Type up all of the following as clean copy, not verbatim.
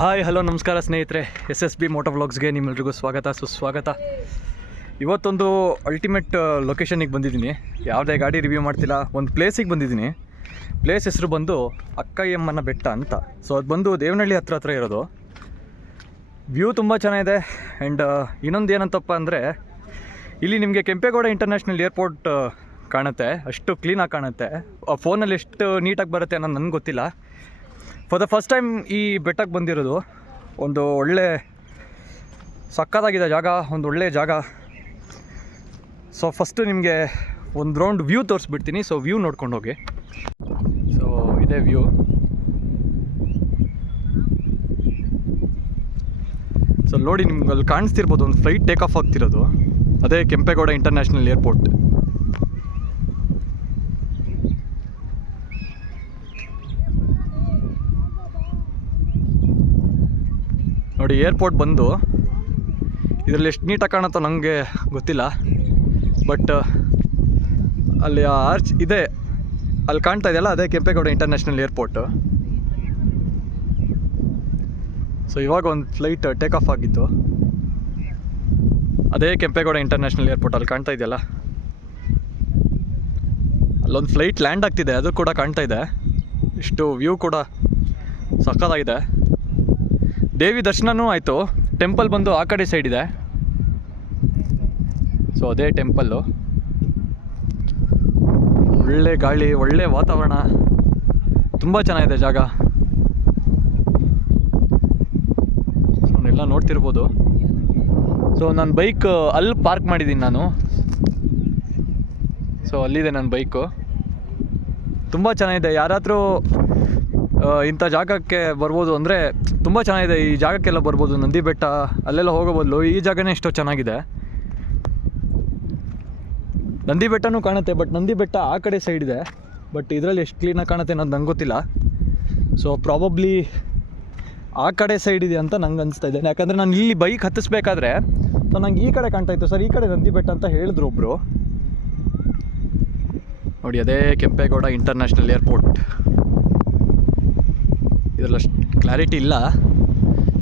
Hi hello ನಮಸ್ಕಾರ ಸ್ನೇಹಿತರೆ, SSB Moto ವ್ಲಾಗ್ಸ್ಗೆ ನಿಮ್ಮೆಲ್ರಿಗೂ ಸ್ವಾಗತ ಸುಸ್ವಾಗತ. ಇವತ್ತೊಂದು ಅಲ್ಟಿಮೇಟ್ ಲೊಕೇಶನಿಗೆ ಬಂದಿದ್ದೀನಿ. ಯಾವುದೇ ಗಾಡಿ ರಿವ್ಯೂ ಮಾಡ್ತಿಲ್ಲ, ಒಂದು ಪ್ಲೇಸಿಗೆ ಬಂದಿದ್ದೀನಿ. ಪ್ಲೇಸ್ ಹೆಸರು ಬಂದು ಅಕ್ಕಯ್ಯಮ್ಮನ ಬೆಟ್ಟ ಅಂತ. ಸೊ ಅದು ಬಂದು ದೇವನಹಳ್ಳಿ ಹತ್ರ ಇರೋದು. ವ್ಯೂ ತುಂಬ ಚೆನ್ನಾಗಿದೆ. ಆ್ಯಂಡ್ ಇನ್ನೊಂದು ಏನಂತಪ್ಪ ಅಂದರೆ, ಇಲ್ಲಿ ನಿಮಗೆ ಕೆಂಪೇಗೌಡ ಇಂಟರ್ನ್ಯಾಷನಲ್ ಏರ್ಪೋರ್ಟ್ ಕಾಣುತ್ತೆ. ಅಷ್ಟು ಕ್ಲೀನಾಗಿ ಕಾಣುತ್ತೆ. ಫೋನಲ್ಲಿ ಎಷ್ಟು ನೀಟಾಗಿ ಬರುತ್ತೆ ಅನ್ನೋದು ನನಗೆ ಗೊತ್ತಿಲ್ಲ. ಫಾರ್ ದ ಫಸ್ಟ್ ಟೈಮ್ ಈ ಬೆಟ್ಟಕ್ಕೆ ಬಂದಿರೋದು. ಒಂದು ಒಳ್ಳೆ ಸಕ್ಕತ್ತಾಗಿದೆ ಜಾಗ, ಒಂದು ಒಳ್ಳೆ ಜಾಗ. ಸೊ ಫಸ್ಟು ನಿಮಗೆ ಒಂದು ರೌಂಡ್ ವ್ಯೂ ತೋರಿಸ್ಬಿಡ್ತೀನಿ. ಸೊ ವ್ಯೂ ನೋಡ್ಕೊಂಡು ಹೋಗಿ. ಸೊ ಇದೇ ವ್ಯೂ. ಸೊ ನೋಡಿ, ನಿಮ್ಗೆ ಅಲ್ಲಿ ಕಾಣಿಸ್ತಿರ್ಬೋದು ಒಂದು ಫ್ಲೈಟ್ ಟೇಕ್ ಆಫ್ ಆಗ್ತಿರೋದು. ಅದೇ ಕೆಂಪೇಗೌಡ ಇಂಟರ್ನ್ಯಾಷನಲ್ ಏರ್ಪೋರ್ಟ್. ನೋಡಿ, ಏರ್ಪೋರ್ಟ್ ಬಂದು ಇದರಲ್ಲಿ ಎಷ್ಟು ನೀಟಾಗಿ ಕಾಣುತ್ತೋ ನನಗೆ ಗೊತ್ತಿಲ್ಲ. ಬಟ್ ಅಲ್ಲಿ ಆರ್ಚ್ ಇದೆ, ಅಲ್ಲಿ ಕಾಣ್ತಾ ಇದೆಯಲ್ಲ, ಅದೇ ಕೆಂಪೇಗೌಡ ಇಂಟರ್ನ್ಯಾಷನಲ್ ಏರ್ಪೋರ್ಟು. ಸೊ ಇವಾಗ ಒಂದು ಫ್ಲೈಟ್ ಟೇಕ್ ಆಫ್ ಆಗಿತ್ತು. ಅದೇ ಕೆಂಪೇಗೌಡ ಇಂಟರ್ನ್ಯಾಷನಲ್ ಏರ್ಪೋರ್ಟ್ ಅಲ್ಲಿ ಕಾಣ್ತಾ ಇದೆಯಲ್ಲ, ಅಲ್ಲೊಂದು ಫ್ಲೈಟ್ ಲ್ಯಾಂಡ್ ಆಗ್ತಿದೆ, ಅದು ಕೂಡ ಕಾಣ್ತಾ ಇದೆ. ಇಷ್ಟು ವ್ಯೂ ಕೂಡ ಸಕ್ಕತ್ತಾಗಿದೆ. ದೇವಿ ದರ್ಶನವೂ ಆಯಿತು. ಟೆಂಪಲ್ ಬಂದು ಆ ಕಡೆ ಸೈಡ್ ಇದೆ. ಸೊ ಅದೇ ಟೆಂಪಲ್ಲು. ಒಳ್ಳೆ ಗಾಳಿ, ಒಳ್ಳೆ ವಾತಾವರಣ, ತುಂಬ ಚೆನ್ನಾಗಿದೆ ಜಾಗ. ಸೊ ಅವನ್ನೆಲ್ಲ ನೋಡ್ತಿರ್ಬೋದು. ಸೊ ನನ್ನ ಬೈಕ್ ಅಲ್ಲಿ ಪಾರ್ಕ್ ಮಾಡಿದ್ದೀನಿ ನಾನು. ಸೊ ಅಲ್ಲಿದೆ ನನ್ನ ಬೈಕು. ತುಂಬ ಚೆನ್ನಾಗಿದೆ. ಯಾರಾದರೂ ಇಂಥ ಜಾಗಕ್ಕೆ ಬರ್ಬೋದು ಅಂದರೆ ತುಂಬ ಚೆನ್ನಾಗಿದೆ. ಈ ಜಾಗಕ್ಕೆಲ್ಲ ಬರ್ಬೋದು. ನಂದಿ ಬೆಟ್ಟ ಅಲ್ಲೆಲ್ಲ ಹೋಗೋಬದಲು ಈ ಜಾಗನೇ ಎಷ್ಟೋ ಚೆನ್ನಾಗಿದೆ. ನಂದಿ ಬೆಟ್ಟನೂ ಕಾಣುತ್ತೆ, ಬಟ್ ನಂದಿ ಬೆಟ್ಟ ಆ ಕಡೆ ಸೈಡ್ ಇದೆ. ಬಟ್ ಇದರಲ್ಲಿ ಎಷ್ಟು ಕ್ಲೀನಾಗಿ ಕಾಣುತ್ತೆ ಅನ್ನೋದು ನಂಗೆ ಗೊತ್ತಿಲ್ಲ. ಸೊ ಪ್ರಾಬಬ್ಲಿ ಆ ಕಡೆ ಸೈಡ್ ಇದೆ ಅಂತ ನಂಗೆ ಅನಿಸ್ತಾ ಇದೆ. ಯಾಕಂದರೆ ನಾನು ಇಲ್ಲಿ ಬೈಕ್ ಹತ್ತಿಸ್ಬೇಕಾದ್ರೆ ಸೊ ನಂಗೆ ಈ ಕಡೆ ಕಾಣ್ತಾ ಇತ್ತು. ಸರ್ ಈ ಕಡೆ ನಂದಿ ಬೆಟ್ಟ ಅಂತ ಹೇಳಿದ್ರು ಒಬ್ಬರು. ನೋಡಿ, ಅದೇ ಕೆಂಪೇಗೌಡ ಇಂಟರ್ನ್ಯಾಷನಲ್ ಏರ್ಪೋರ್ಟ್. ಇದರಲ್ಲಿ ಅಷ್ಟು ಕ್ಲಾರಿಟಿ ಇಲ್ಲ,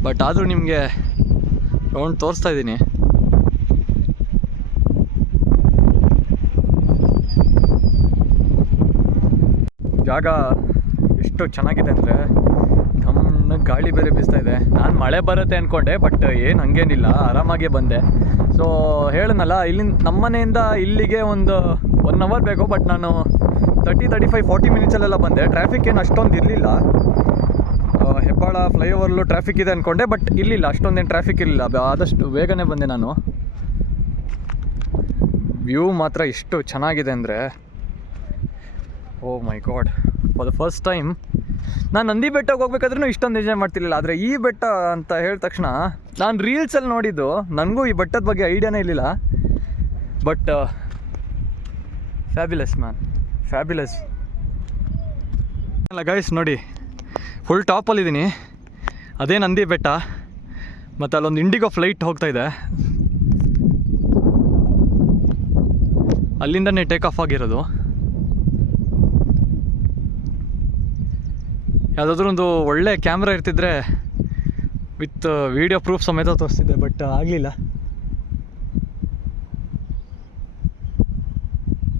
ಬಟ್ ಆದರೂ ನಿಮಗೆ ರೌಂಡ್ ತೋರಿಸ್ತಾ ಇದ್ದೀನಿ. ಜಾಗ ಎಷ್ಟು ಚೆನ್ನಾಗಿದೆ ಅಂದರೆ, ತಣ್ಣಗೆ ಗಾಳಿ ಬೇರೆ ಬೀಸ್ತಾ ಇದೆ. ನಾನು ಮಳೆ ಬರುತ್ತೆ ಅಂದ್ಕೊಂಡೆ, ಬಟ್ ಏನು ಹಂಗೇನಿಲ್ಲ, ಆರಾಮಾಗೇ ಬಂದೆ. ಸೊ ಹೇಳನಲ್ಲ, ಇಲ್ಲಿಂದ ನಮ್ಮನೆಯಿಂದ ಇಲ್ಲಿಗೆ ಒಂದು 1 ಅವರ್ ಬೇಕು. ಬಟ್ ನಾನು 35-40 ಮಿನಿಟ್ಸಲ್ಲೆಲ್ಲ ಬಂದೆ. ಟ್ರಾಫಿಕ್ ಏನು ಅಷ್ಟೊಂದು ಇರಲಿಲ್ಲ. ಹೆಬ್ಬಾಳ ಫ್ಲೈಓವರ್ಲು ಟ್ರಾಫಿಕ್ ಇದೆ ಅಂದ್ಕೊಂಡೆ, ಬಟ್ ಇಲ್ಲಿಲ್ಲ, ಅಷ್ಟೊಂದೇನು ಟ್ರಾಫಿಕ್ ಇರಲಿಲ್ಲ. ಆದಷ್ಟು ಬೇಗನೆ ಬಂದೆ ನಾನು. ವ್ಯೂ ಮಾತ್ರ ಎಷ್ಟು ಚೆನ್ನಾಗಿದೆ ಅಂದರೆ, oh my god. For the first time ನಾನು ನಂದಿ ಬೆಟ್ಟಕ್ಕೆ ಹೋಗ್ಬೇಕಾದ್ರೂ ಇಷ್ಟೊಂದು ಎಂಜಾಯ್ ಮಾಡ್ತಿರ್ಲಿಲ್ಲ. ಆದರೆ ಈ ಬೆಟ್ಟ ಅಂತ ಹೇಳಿದ ತಕ್ಷಣ, ನಾನು ರೀಲ್ಸಲ್ಲಿ ನೋಡಿದ್ದು, ನನಗೂ ಈ ಬೆಟ್ಟದ ಬಗ್ಗೆ ಐಡಿಯಾನೇ ಇರಲಿಲ್ಲ. But fabulous man, fabulous. ಅಲ್ಲ ಗೈಸ್, ನೋಡಿ ಫುಲ್ ಟಾಪಲ್ಲಿದ್ದೀನಿ. ಅದೇ ನಂದಿ ಬೆಟ್ಟ. ಮತ್ತು ಅಲ್ಲೊಂದು ಇಂಡಿಗೋ ಫ್ಲೈಟ್ ಹೋಗ್ತಾ ಇದೆ. ಅಲ್ಲಿಂದನೇ ಟೇಕ್ ಆಫ್ ಆಗಿರೋದು. ಯಾವುದಾದ್ರೂ ಒಂದು ಒಳ್ಳೆ ಕ್ಯಾಮ್ರಾ ಇರ್ತಿದ್ರೆ ವಿತ್ ವಿಡಿಯೋ ಪ್ರೂಫ್ ಸಮೇತ ತೋರಿಸ್ತಿದ್ದೆ, ಬಟ್ ಆಗಲಿಲ್ಲ.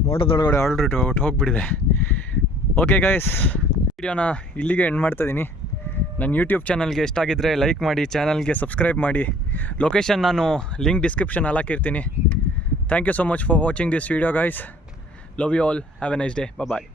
ಮೋಟೋದೊಳಗಡೆ ಆಲ್ರೆಡಿ ಹೋಗ್ಬಿಟ್ಟಿದೆ. ಓಕೆ ಗೈಸ್, ವಿಡಿಯೋನ ಇಲ್ಲಿಗೆ ಎಂಡ್ ಮಾಡ್ತಾಯಿದ್ದೀನಿ. ನನ್ನ ಯೂಟ್ಯೂಬ್ ಚಾನಲ್ಗೆ ಇಷ್ಟ ಆಗಿದ್ದರೆ ಲೈಕ್ ಮಾಡಿ, ಚಾನಲ್ಗೆ ಸಬ್ಸ್ಕ್ರೈಬ್ ಮಾಡಿ. ಲೊಕೇಶನ್ ನಾನು ಲಿಂಕ್ ಡಿಸ್ಕ್ರಿಪ್ಷನ್ ಹಾಕಿರ್ತೀನಿ. Thank you so much for watching this video guys. Love you all. Have a nice day. Bye.